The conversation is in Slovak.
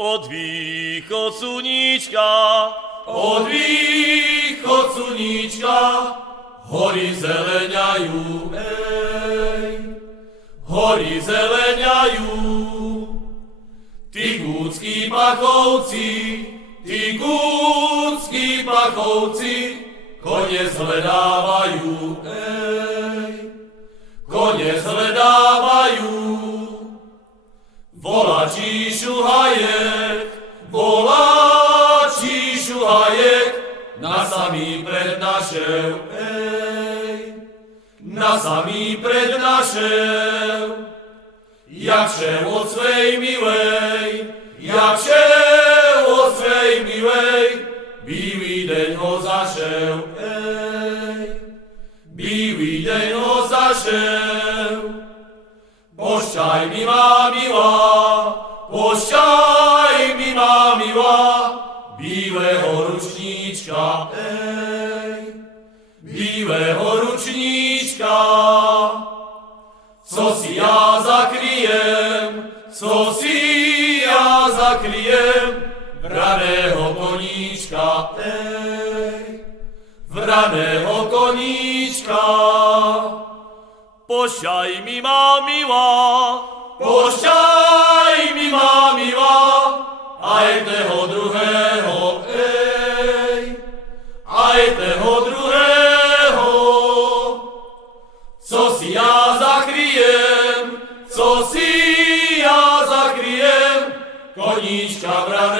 Od východ sluníčka, Od východ sluníčka hory zeleňajú, hory zeleňajú. Tí gúckí pachovci, kone zhledávajú, kone zhledávajú. Volačí šuhajek, na samý prednášev, na samý prednášev. Jakže od svej milej, bílý deň ho zašel, bílý deň ho zašel. Pošťaj mi, má milá, bílého ručníčka, bílého ručníčka. Co si ja zakryjem, vraného koníčka, vraného koníčka. pošťaj mi, má milá, Pošťaj mi, má milá, aj toho druhého, aj toho druhého. Co si ja zakryjem, koníčka vraného.